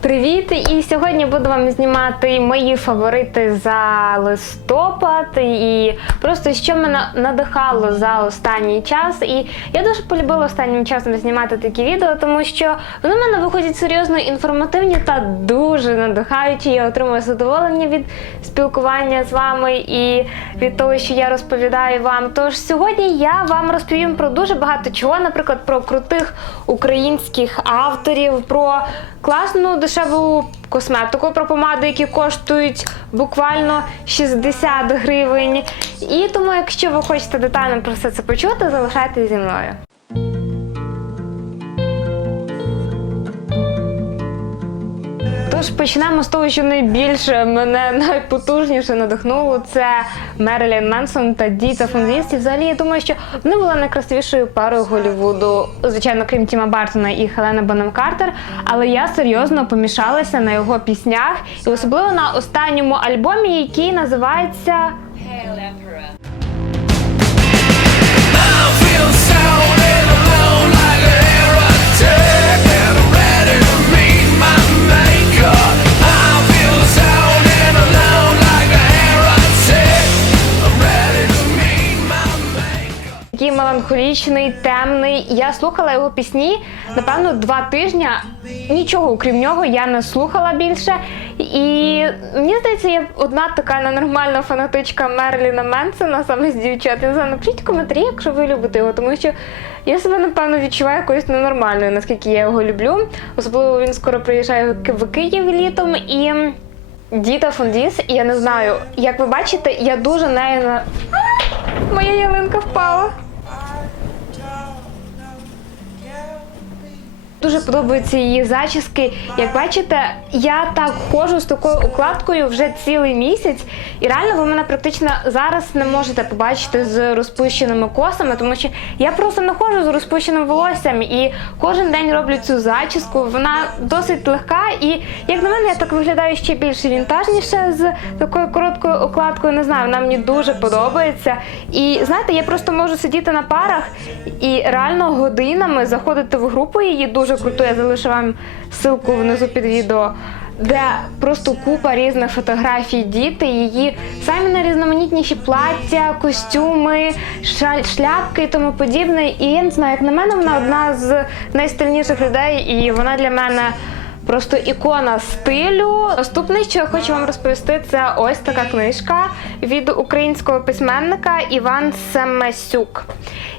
Привіт! І сьогодні буду вам знімати мої фаворити за листопад і просто що мене надихало за останній час. І я дуже полюбила останнім часом знімати такі відео, тому що вони в мене виходять серйозно інформативні та дуже надихаючі. Я отримую задоволення від спілкування з вами і від того, що я розповідаю вам. Тож сьогодні я вам розповім про дуже багато чого, наприклад, про крутих українських авторів, про класну дешеву косметику, про помади, які коштують буквально 60 гривень. І тому, якщо ви хочете детально про все це почути, залишайтеся зі мною. Тож почнемо з того, що найбільше мене найпотужніше надихнуло. Це Мерлін Менсон та Діта Фонліст. І взагалі я думаю, що вони були найкрасивішою парою Голлівуду, звичайно, крім Тіма Бартона і Хелени Бонем Картер. Але я серйозно помішалася на його піснях, і особливо на останньому альбомі, який називається Hail Emperor. I feel so меланхолічний, темний. Я слухала його пісні, напевно, два тижні. Нічого окрім нього я не слухала більше. І мені здається, я одна така ненормальна фанатичка Мерліна Менсона, саме з дівчат. Я не знаю, напишіть коментарі, якщо ви любите його, тому що я себе напевно відчуваю якоюсь ненормальною, наскільки я його люблю. Особливо він скоро приїжджає в Київ літом і. Діта Фондіс, і я не знаю, як ви бачите, я дуже нею на. Моя ялинка впала. Дуже подобаються її зачіски. Як бачите, я так ходжу з такою укладкою вже цілий місяць, і реально ви мене практично зараз не можете побачити з розпущеними косами, тому що я просто не ходжу з розпущеним волоссям і кожен день роблю цю зачіску. Вона досить легка, і як на мене, я так виглядаю ще більше вінтажніше з такою короткою укладкою. Не знаю, вона мені дуже подобається. І знаєте, я просто можу сидіти на парах і реально годинами заходити в групу її дуже круту. Я залишу вам ссылку внизу під відео. Де просто купа різних фотографій діти, її самі найрізноманітніші плаття, костюми, шляпки і тому подібне. І я не знаю, як на мене, вона одна з найстильніших людей, і вона для мене просто ікона стилю. Наступне, що я хочу вам розповісти, це ось така книжка від українського письменника Іван Семесюк.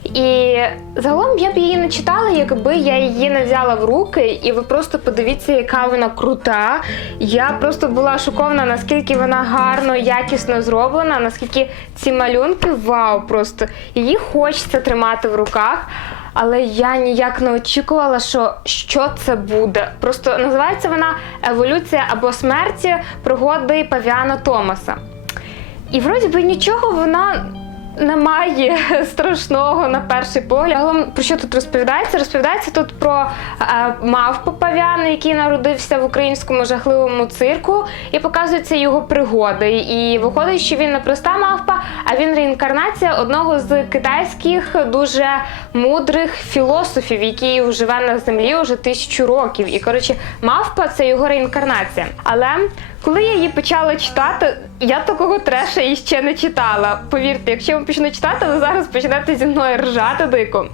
І загалом я б її не читала, якби я її не взяла в руки, і ви просто подивіться, яка вона крута. Я просто була шокована, наскільки вона гарно, якісно зроблена, наскільки ці малюнки вау, просто її хочеться тримати в руках. Але я ніяк не очікувала, що, що це буде. Просто називається вона Еволюція або смерті пригоди Павіана Томаса. І вроді би нічого вона немає страшного на перший погляд. Про що тут розповідається? Розповідається тут про е, мавпу Павіана, який народився в українському жахливому цирку, і показуються його пригоди. І виходить, що він не проста мавпа, а він реінкарнація одного з китайських дуже мудрих філософів, який живе на землі вже тисячу років. І коротше, мавпа це його реінкарнація. Але коли я її почала читати, я такого треша іще не читала. Повірте, якщо вам почну читати, ви зараз почнете зі мною ржати дико.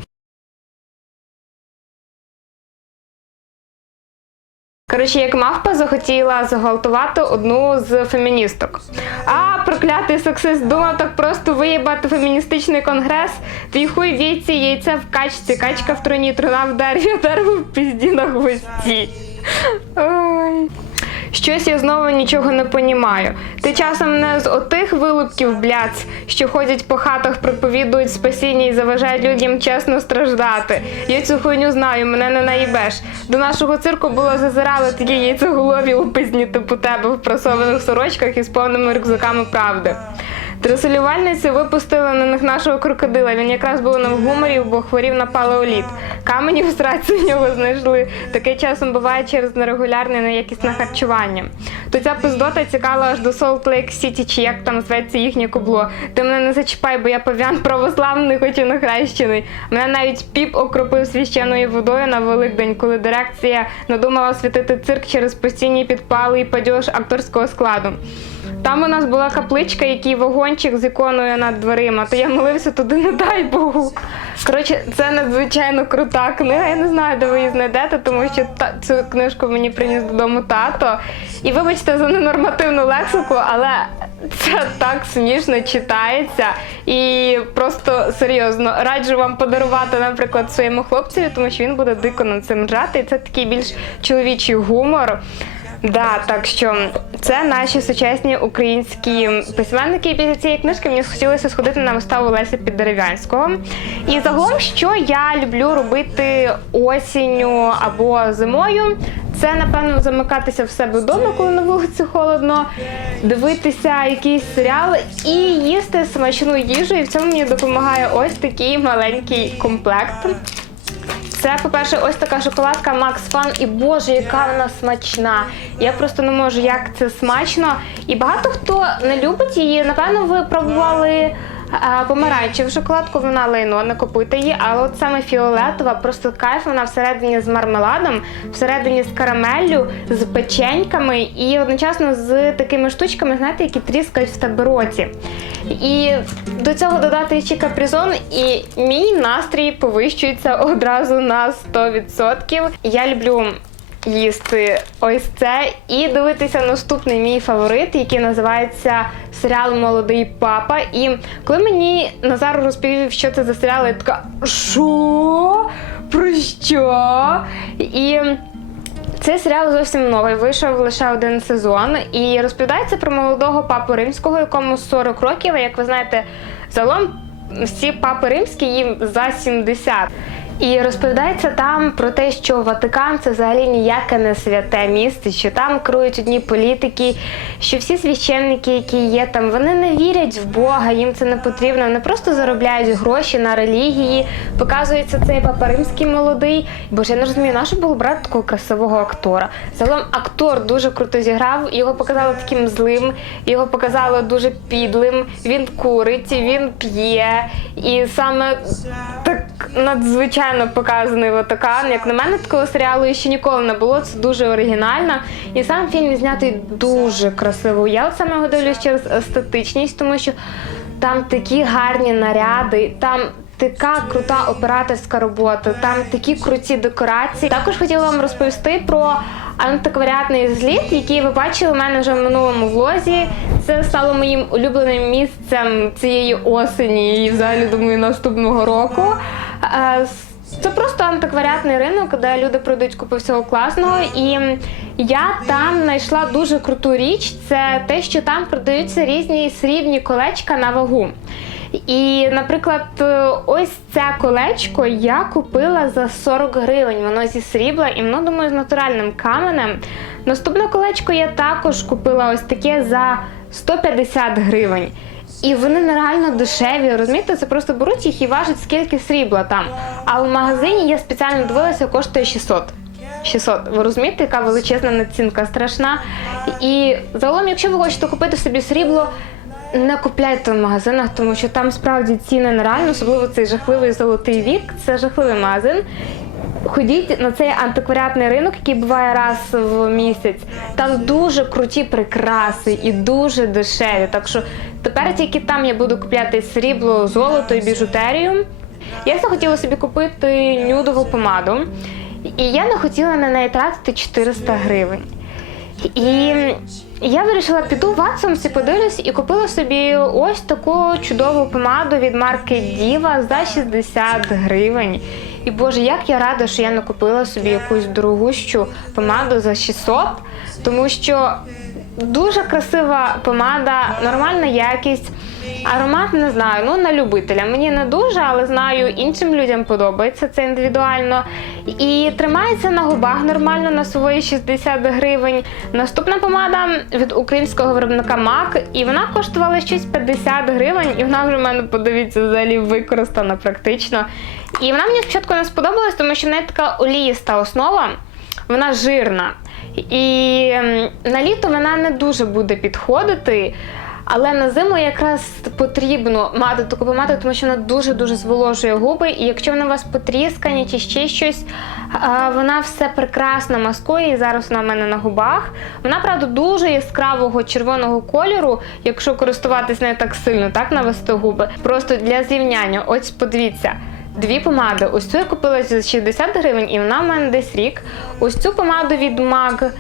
Коротше, як мавпа захотіла зґвалтувати одну з феміністок. А проклятий сексист думав так просто виїбати феміністичний конгрес. Твій хуй війці, яйце в качці, качка в троні, труна в дереві, дерево в пізді на гвозді. Ой. Щось я знову нічого не понімаю. Ти часом не з отих вилупків, бляц, що ходять по хатах, проповідують спасіння і заважають людям чесно страждати. Я цю хуйню знаю, мене не наїбеш. До нашого цирку було зазирали такі яйцеголові упизні типу тебе в прасованих сорочках і з повними рюкзаками правди. Трасолювальниці випустили на них нашого крокодила. Він якраз був на гуморі, бо хворів на палеоліт. Камені в сраці в нього знайшли. Таке часом буває через нерегулярне неякісне харчування. То ця пиздота цікала аж до Солт Лейк Сіті, чи як там зветься їхнє кубло. Ти мене не зачіпай, бо я пав'ян православний, хоч і нахрещений. Мене навіть піп окропив священною водою на Великдень, коли дирекція надумала світити цирк через постійні підпали і падьож акторського складу. Там у нас була капличка, який вагончик з іконою над дверима, то я молився туди, не дай Богу. Коротше, це надзвичайно крута книга. Я не знаю, де ви її знайдете, тому що та, цю книжку мені приніс додому тато. І вибачте за ненормативну лексику, але це так смішно читається. І просто серйозно раджу вам подарувати, наприклад, своєму хлопцеві, тому що він буде дико над цим ржати. І це такий більш чоловічий гумор. Да, так що це наші сучасні українські письменники. І після цієї книжки мені хотілося сходити на виставу Леся Піддерев'янського. І загалом, що я люблю робити осінню або зимою, це напевно замикатися в себе вдома, коли на вулиці холодно, дивитися якісь серіали і їсти смачну їжу. І в цьому мені допомагає ось такий маленький комплект. Це, по-перше, ось така шоколадка Max Fun. І боже, яка вона смачна. Я просто не можу, як це смачно. І багато хто не любить її. Напевно, ви пробували. Помаранчеву шоколадку, вона лайно, купуйте її, але от саме фіолетова, просто кайф, вона всередині з мармеладом, всередині з карамеллю, з печеньками і одночасно з такими штучками, знаєте, які тріскають в тебе роті. І до цього додати ще капризон, і мій настрій повищується одразу на 100%. Я люблю їсти ось це і дивитися наступний мій фаворит, який називається серіал Молодий папа. І коли мені Назар розповів, що це за серіал, я така що? Про що? І цей серіал зовсім новий. Вийшов лише один сезон і розповідається про молодого папу римського, якому 40 років. Як ви знаєте, загалом всі папи римські їм за 70. І розповідається там про те, що Ватикан це взагалі ніяке не святе місце, що там керують одні політики, що всі священники, які є там, вони не вірять в Бога, їм це не потрібно. Вони просто заробляють гроші на релігії. Показується цей папа римський молодий. Боже, я не розумію, на що було брати такого красивого актора. Загалом актор дуже круто зіграв. Його показали таким злим, його показали дуже підлим. Він курить, він п'є. І саме так надзвичайно показаний Ватикан. Як на мене, такого серіалу ще ніколи не було. Це дуже оригінально. І сам фільм знятий дуже красиво. Я от саме його дивлюсь через естетичність, тому що там такі гарні наряди, там. Така крута операторська робота, там такі круті декорації. Також хотіла вам розповісти про антикваріатний зліт, який ви бачили у мене вже в минулому влозі. Це стало моїм улюбленим місцем цієї осені і взагалі думаю наступного року. Це просто антикваріатний ринок, де люди продають купу всього класного. І я там знайшла дуже круту річ. Це те, що там продаються різні срібні колечка на вагу. І, наприклад, ось це колечко я купила за 40 гривень. Воно зі срібла і воно, думаю, з натуральним каменем. Наступне колечко я також купила ось таке за 150 гривень. І вони нереально дешеві, розумієте, це просто беруть їх і важать скільки срібла там. А в магазині я спеціально дивилася, коштує 600. 600. Ви розумієте, яка величезна націнка страшна. І загалом, якщо ви хочете купити собі срібло, не купляйте в магазинах, тому що там справді ціни нереально, особливо цей жахливий золотий вік. Це жахливий магазин. Ходіть на цей антикваріатний ринок, який буває раз в місяць. Там дуже круті прикраси і дуже дешеві. Так що тепер тільки там я буду купляти срібло, золото і біжутерію. Я захотіла собі купити нюдову помаду, і я не хотіла на неї тратити 400 гривень. І я вирішила піду в Атсомс і подивлюсь і купила собі ось таку чудову помаду від марки Діва за 60 гривень. І боже, як я рада, що я не купила собі якусь дорогущу помаду за 600, тому що Дуже красива помада, нормальна якість. Аромат не знаю, ну на любителя. Мені не дуже, але знаю, іншим людям подобається це індивідуально. І тримається на губах нормально на свої 60 гривень. Наступна помада від українського виробника MAC, і вона коштувала щось 50 гривень, і вона вже в мене, подивіться, взагалі використана практично. І вона мені спочатку не сподобалась, тому що в неї така оліїста основа, вона жирна. І на літо вона не дуже буде підходити. Але на зиму якраз потрібно мати таку помаду, тому що вона дуже-дуже зволожує губи. І якщо вони у вас потріскані чи ще щось, вона все прекрасно маскує. І зараз вона в мене на губах. Вона, правда, дуже яскравого червоного кольору, якщо користуватись нею так сильно, так навести губи. Просто для зрівняння. Ось подивіться. Дві помади. Ось цю я купила за 60 гривень, і вона в мене десь рік. Ось цю помаду від MAC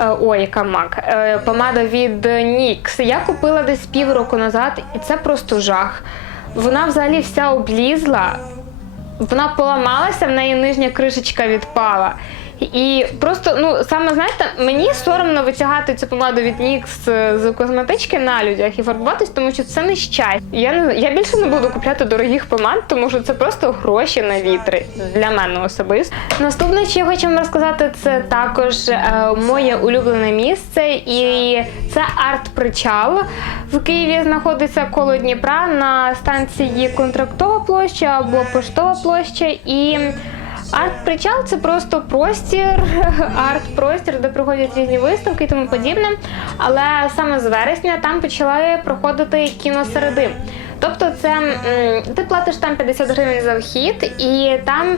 Е, Ой, яка мак. Е, Помада від NYX. Я купила десь півроку назад, і це просто жах. Вона взагалі вся облізла, вона поламалася, в неї нижня кришечка відпала. І просто, ну саме знаєте, мені соромно витягати цю помаду від з- з косметички на людях і фарбуватись, тому що це не щастя. Я не я більше не буду купляти дорогих помад, тому що це просто гроші на вітри для мене особисто. Наступне, що я хочу вам розказати, це також е, моє улюблене місце, і це арт-причал в Києві. Знаходиться коло Дніпра на станції Контрактова площа або Поштова площа. І арт-причал це просто простір, арт-простір, де проходять різні виставки і тому подібне. Але саме з вересня там почали проходити кіносереди. Тобто, це ти платиш там 50 гривень за вхід, і там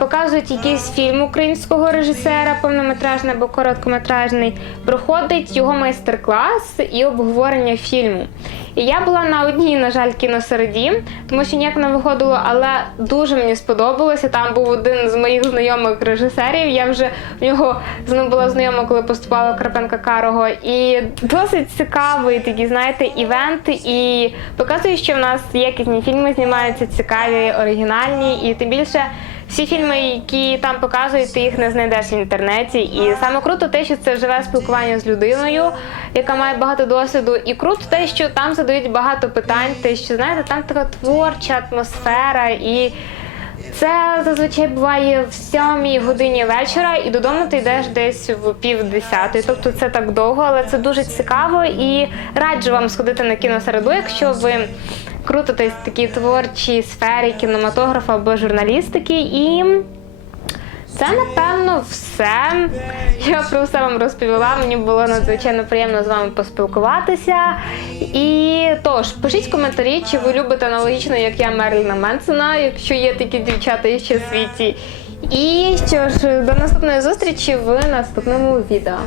показують якийсь фільм українського режисера, повнометражний або короткометражний. Проходить його майстер-клас і обговорення фільму. І я була на одній, на жаль, кіносереді, тому що ніяк не виходило, але дуже мені сподобалося. Там був один з моїх знайомих режисерів. Я вже в нього з ним була знайома, коли поступала Карпенка Карого. І досить цікавий такий, знаєте, івент. І показує, що в нас якісні фільми знімаються цікаві, оригінальні, і тим більше. Всі фільми, які там показують, ти їх не знайдеш в інтернеті. І саме круто те, що це живе спілкування з людиною, яка має багато досвіду. І круто те, що там задають багато питань, те, що знаєте, там така творча атмосфера і. Це зазвичай буває в сьомій годині вечора, і додому ти йдеш десь в пів десятої. Тобто це так довго, але це дуже цікаво і раджу вам сходити на кіносереду, якщо ви крутитесь в такій творчій сфері кінематографа або журналістики. І це напевно все. Я про все вам розповіла. Мені було надзвичайно приємно з вами поспілкуватися. І тож, пишіть коментарі, чи ви любите аналогічно, як я Мерліна Менсона, якщо є такі дівчата ще в світі. І що ж, до наступної зустрічі в наступному відео.